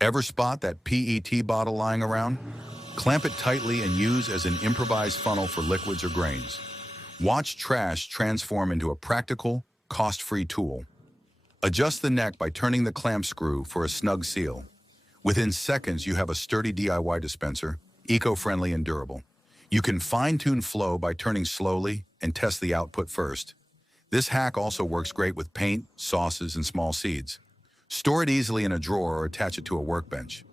Ever spot that PET bottle lying around? Clamp it tightly and use as an improvised funnel for liquids or grains. Watch trash transform into a practical, cost-free tool. Adjust the neck by turning the clamp screw for a snug seal. Within seconds, you have a sturdy DIY dispenser, eco-friendly and durable. You can fine-tune flow by turning slowly and test the output first. This hack also works great with paint, sauces, and small seeds. Store it easily in a drawer or attach it to a workbench.